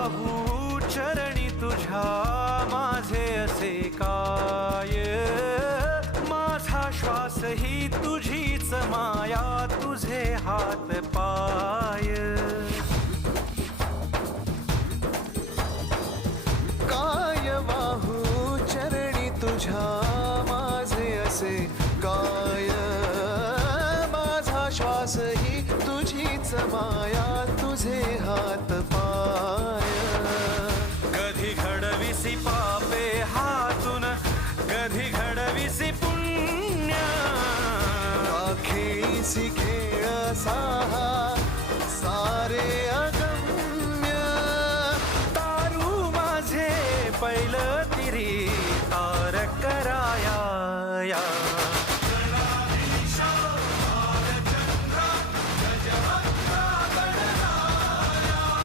वाहू चरणी तुझ्या माझे असे काय, माझा श्वास ही तुझीच माया, तुझे हात पाय. काय वाहू चरणी तुझ्या माझे असे काय,